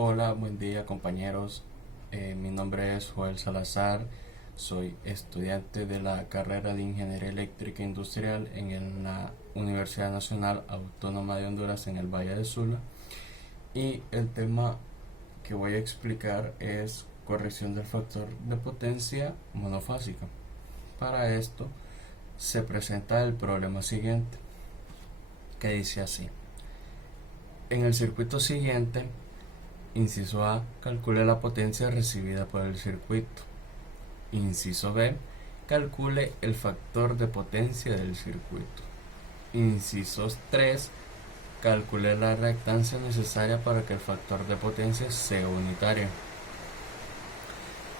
Hola, buen día compañeros. Mi nombre es Joel Salazar. Soy estudiante de la carrera de Ingeniería Eléctrica Industrial en la Universidad Nacional Autónoma de Honduras en el Valle de Sula. Y el tema que voy a explicar es corrección del factor de potencia monofásico. Para esto se presenta el problema siguiente, que dice así. En el circuito siguiente, inciso A, calcule la potencia recibida por el circuito. Inciso B, calcule el factor de potencia del circuito. Inciso 3, calcule la reactancia necesaria para que el factor de potencia sea unitario.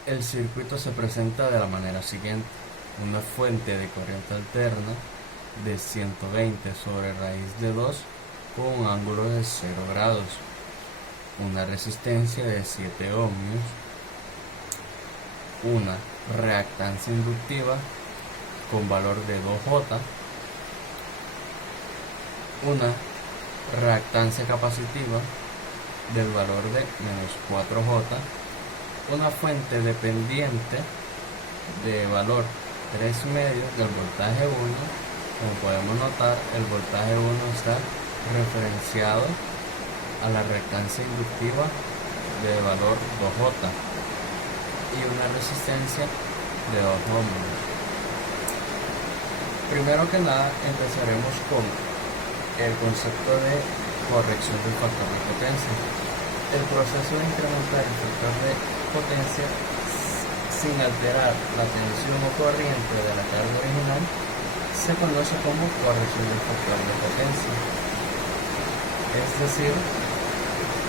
El circuito se presenta de la manera siguiente. Una fuente de corriente alterna de 120 sobre raíz de 2 con un ángulo de 0 grados. Una resistencia de 7 ohmios, una reactancia inductiva con valor de 2J, una reactancia capacitiva del valor de menos 4J, una fuente dependiente de valor 3 medios del voltaje 1. Como podemos notar, el voltaje 1 está referenciado a la reactancia inductiva de valor 2J y una resistencia de 2 ohmios. Primero que nada empezaremos con el concepto de corrección del factor de potencia. El proceso de incrementar el factor de potencia sin alterar la tensión o corriente de la carga original se conoce como corrección del factor de potencia. Es decir,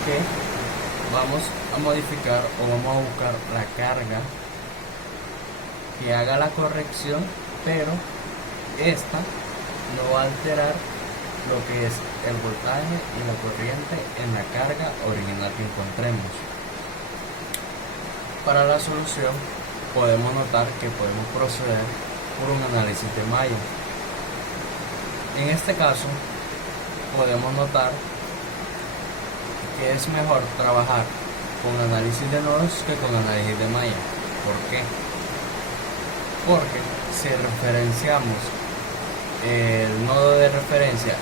que vamos a modificar o vamos a buscar la carga que haga la corrección, pero esta no va a alterar lo que es el voltaje y la corriente en la carga original que encontremos. Para la solución podemos notar que podemos proceder por un análisis de malla. En este caso podemos notar que es mejor trabajar con análisis de nodos que con análisis de malla. ¿Por qué? Porque si referenciamos el nodo de referencia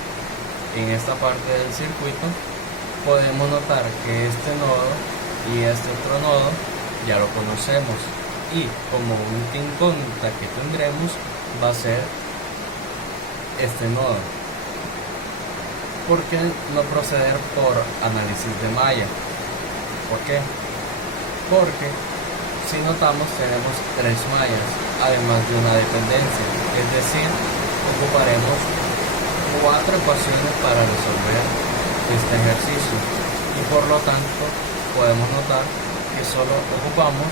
en esta parte del circuito, podemos notar que este nodo y este otro nodo ya lo conocemos, y como única incógnita que tendremos va a ser este nodo. ¿Por qué no proceder por análisis de malla? ¿Por qué? Porque si notamos tenemos 3 mallas, además de una dependencia, es decir, ocuparemos 4 ecuaciones para resolver este ejercicio, y por lo tanto podemos notar que solo ocupamos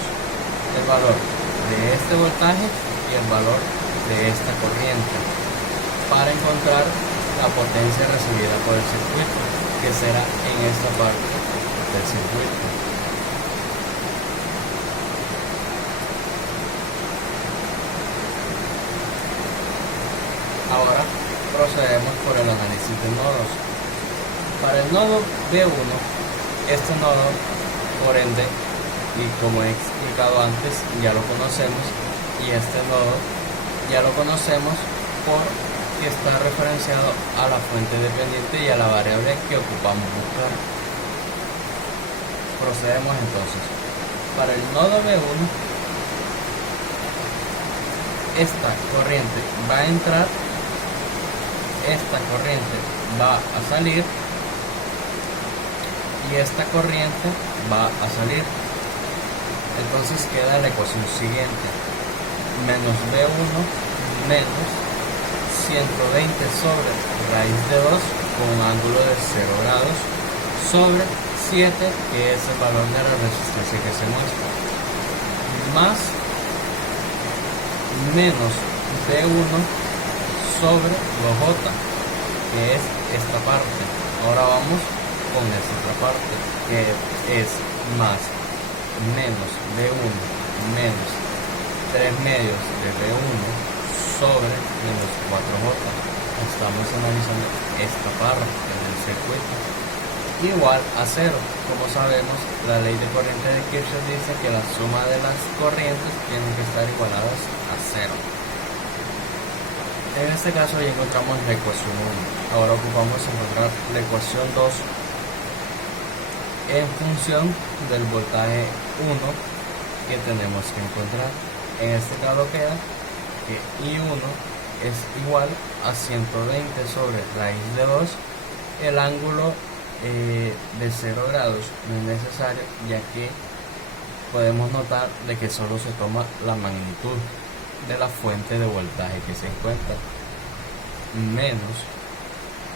el valor de este voltaje y el valor de esta corriente para encontrar la potencia recibida por el circuito, que será en esta parte del circuito. Ahora procedemos por el análisis de nodos. Para el nodo B1, este nodo, por ende, y como he explicado antes, ya lo conocemos, y este nodo ya lo conocemos porque está referenciado a la fuente dependiente y a la variable que ocupamos buscar. Procedemos entonces. Para el nodo B1, esta corriente va a entrar, esta corriente va a salir y esta corriente va a salir. Entonces queda la ecuación siguiente: menos B1 menos 120 sobre raíz de 2 con un ángulo de 0 grados sobre 7, que es el valor de la resistencia que se muestra, más menos B1 sobre 2J, que es esta parte. Ahora vamos con esta otra parte, que es más menos B1 menos 3 medios de B1 sobre menos 4J. Estamos analizando esta parte del circuito. igual a cero. Como sabemos, la ley de corriente de Kirchhoff dice que la suma de las corrientes tienen que estar igualadas a cero. En este caso ya encontramos la ecuación 1. Ahora ocupamos encontrar la ecuación 2 en función del voltaje 1 que tenemos que encontrar. En este caso queda que I1 es igual a 120 sobre raíz de 2. El ángulo de 0 grados no es necesario, ya que podemos notar de que solo se toma la magnitud de la fuente de voltaje que se encuentra, menos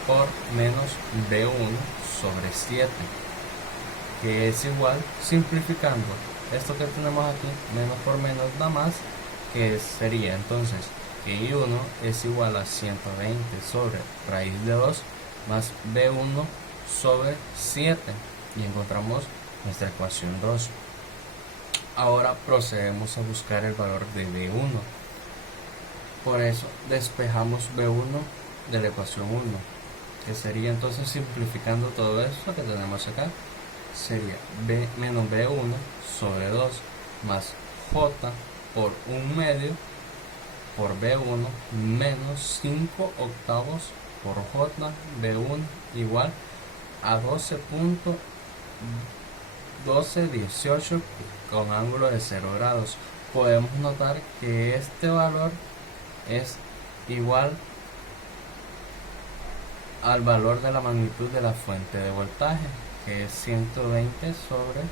por menos B1 sobre 7, que es igual, simplificando esto que tenemos aquí, menos por menos da más, que sería entonces que I1 es igual a 120 sobre raíz de 2 más B1 sobre 7, y encontramos nuestra ecuación 2. Ahora procedemos a buscar el valor de B1. Por eso despejamos B1 de la ecuación 1, que sería entonces, simplificando todo esto que tenemos acá, sería B menos B1 sobre 2 más J por 1 medio por B1 menos 5 octavos por J B1 igual a 12.1218 con ángulo de 0 grados. Podemos notar que este valor es igual al valor de la magnitud de la fuente de voltaje, que es 120 sobre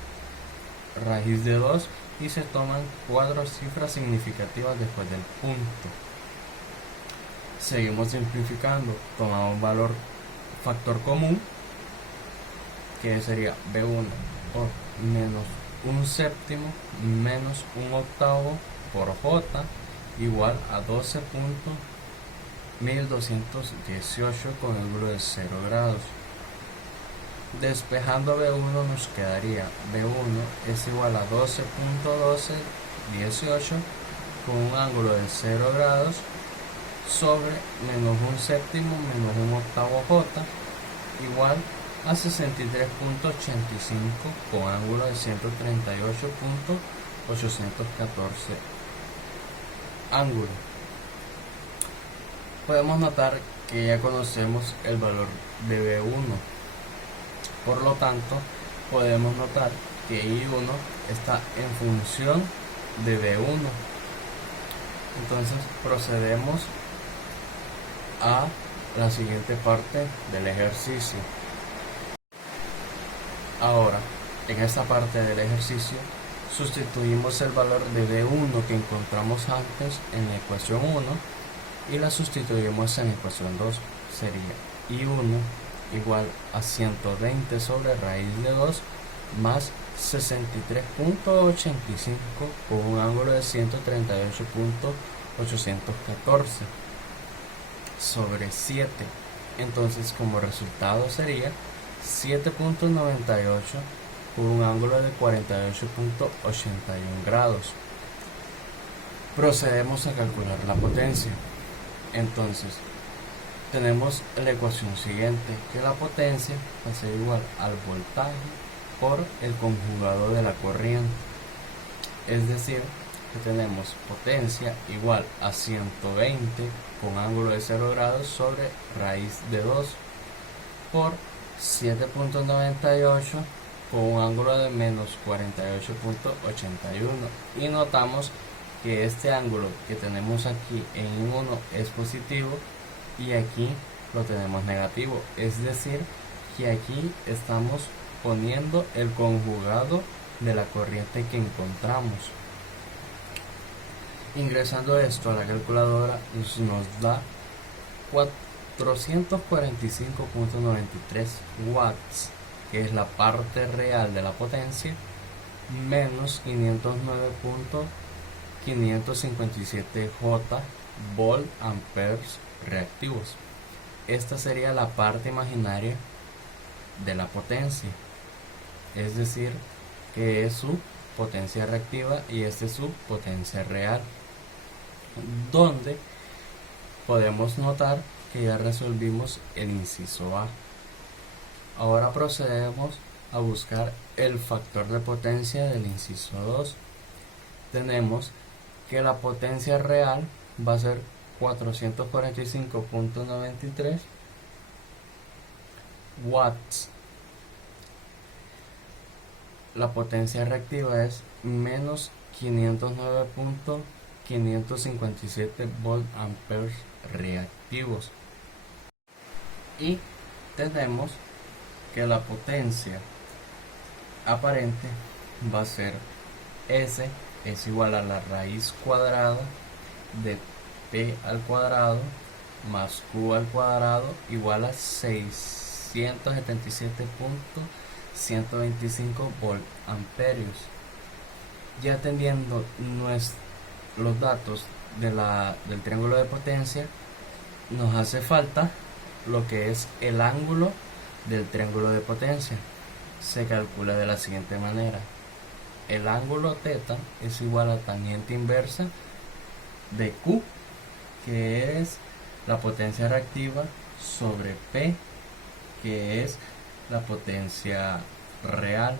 raíz de 2, y se toman 4 cifras significativas después del punto. Seguimos simplificando, tomamos un valor factor común, que sería B1 por menos 1 séptimo menos 1 octavo por J igual a 12.1218 con ángulo de 0 grados. Despejando B1 nos quedaría B1 es igual a 12.1218 con un ángulo de 0 grados sobre menos 1 séptimo menos 1 octavo J igual a 63.85 con ángulo de 138.814 ángulo. Podemos notar que ya conocemos el valor de B1, por lo tanto podemos notar que I1 está en función de B1. Entonces procedemos a la siguiente parte del ejercicio. Ahora, en esta parte del ejercicio sustituimos el valor de B1 que encontramos antes en la ecuación 1 y la sustituimos en la ecuación 2. Sería I1 igual a 120 sobre raíz de 2 más 63.85 con un ángulo de 138.814 sobre 7. Entonces, como resultado sería 7.98 con un ángulo de 48.81 grados. Procedemos a calcular la potencia. Entonces, tenemos la ecuación siguiente, que la potencia va a ser igual al voltaje por el conjugado de la corriente. Es decir, que tenemos potencia igual a 120 con ángulo de 0 grados sobre raíz de 2 por 7.98 con un ángulo de menos 48.81, y notamos que este ángulo que tenemos aquí en I1 es positivo y aquí lo tenemos negativo, es decir que aquí estamos poniendo el conjugado de la corriente que encontramos. Ingresando esto a la calculadora nos da 445.93 watts, que es la parte real de la potencia, menos 509.557 J volt amperes reactivos. Esta sería la parte imaginaria de la potencia, es decir, que es su potencia reactiva y esta es su potencia real, donde podemos notar que ya resolvimos el inciso A. Ahora procedemos a buscar el factor de potencia del inciso 2. Tenemos que la potencia real va a ser 445.93 watts. La potencia reactiva es menos 509.557 volt amperes reactivos. Y tenemos que la potencia aparente va a ser S es igual a la raíz cuadrada de P al cuadrado más Q al cuadrado igual a 677.125 volt amperios. Ya teniendo los datos del triángulo de potencia, nos hace falta lo que es el ángulo del triángulo de potencia. Se calcula de la siguiente manera: el ángulo θ es igual a tangente inversa de Q, que es la potencia reactiva, sobre P, que es la potencia real,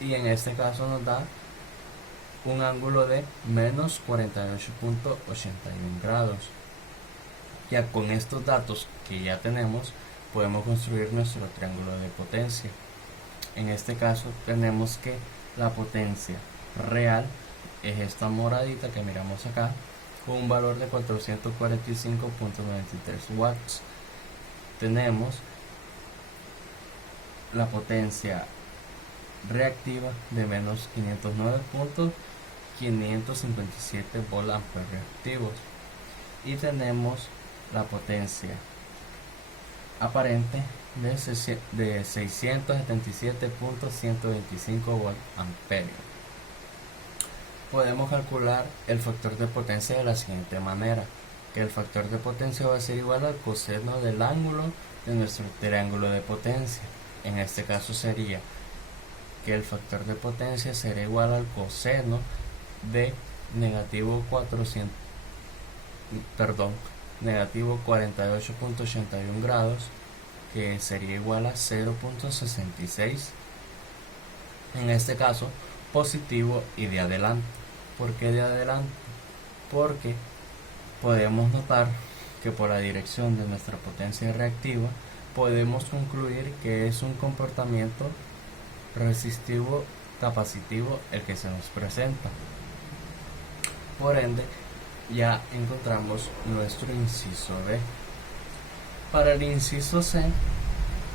y en este caso nos da un ángulo de menos 48.81 grados. Ya con estos datos que ya tenemos, podemos construir nuestro triángulo de potencia. En este caso tenemos que la potencia real es esta moradita que miramos acá, con un valor de 445.93 watts. Tenemos la potencia reactiva de menos 509.557 volt amperes reactivos, y tenemos la potencia aparente de 677.125 volt amperios. Podemos calcular el factor de potencia de la siguiente manera: que el factor de potencia va a ser igual al coseno del ángulo de nuestro triángulo de potencia. En este caso sería que el factor de potencia será igual al coseno de negativo 48.81 grados, que sería igual a 0.66. En este caso positivo y de adelante. ¿Por qué de adelante? Porque podemos notar que por la dirección de nuestra potencia reactiva podemos concluir que es un comportamiento resistivo capacitivo el que se nos presenta. Por ende, ya encontramos nuestro inciso B. Para el inciso C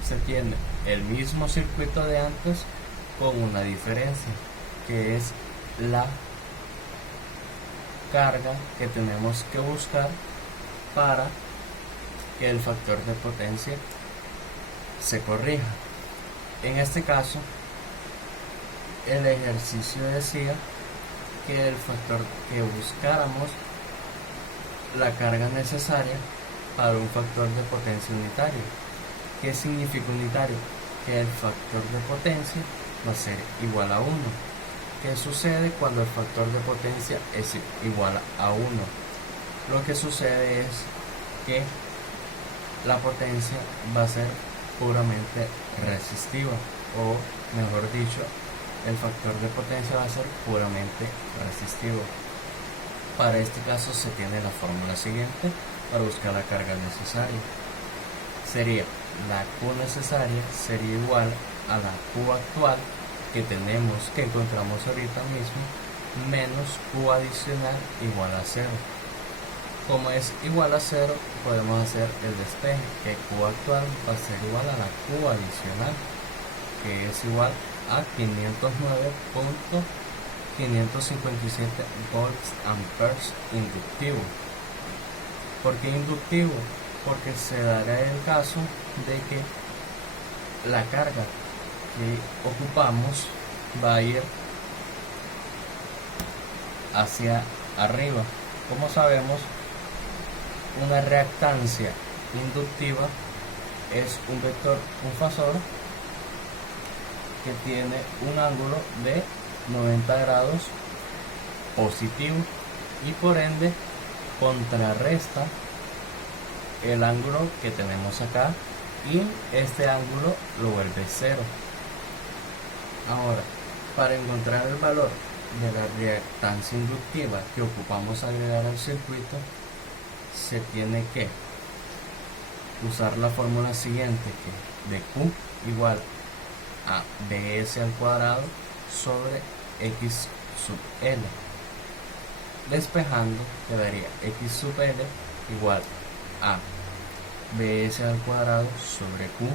se tiene el mismo circuito de antes, con una diferencia, que es la carga que tenemos que buscar para que el factor de potencia se corrija. En este caso, el ejercicio decía que el factor que buscáramos la carga necesaria para un factor de potencia unitario. ¿Qué significa unitario? Que el factor de potencia va a ser igual a 1. ¿Qué sucede cuando el factor de potencia es igual a 1? Lo que sucede es que la potencia va a ser puramente resistiva, o mejor dicho, el factor de potencia va a ser puramente resistivo. Para este caso se tiene la fórmula siguiente para buscar la carga necesaria. Sería la Q necesaria sería igual a la Q actual que tenemos, que encontramos ahorita mismo, menos Q adicional igual a 0. Como es igual a 0, podemos hacer el despeje, que Q actual va a ser igual a la Q adicional, que es igual a 509.557 volts amperes inductivo. ¿Por qué inductivo? Porque se dará el caso de que la carga que ocupamos va a ir hacia arriba. Como sabemos, una reactancia inductiva es un vector, un fasor que tiene un ángulo de 90 grados positivo, y por ende contrarresta el ángulo que tenemos acá, y este ángulo lo vuelve cero. Ahora, para encontrar el valor de la reactancia inductiva que ocupamos agregar al circuito, se tiene que usar la fórmula siguiente, que de Q igual a Bs al cuadrado sobre X sub L. Despejando, quedaría X sub L igual a Bs al cuadrado sobre Q.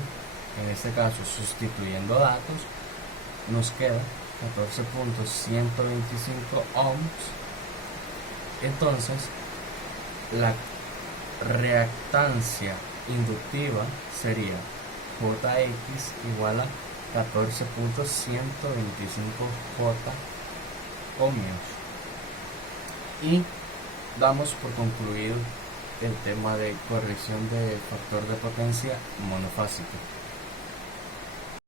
En este caso, sustituyendo datos, nos queda 14.125 ohms. Entonces, la reactancia inductiva sería Jx igual a 14.125 J ohmios. Y damos por concluido el tema de corrección de factor de potencia monofásico.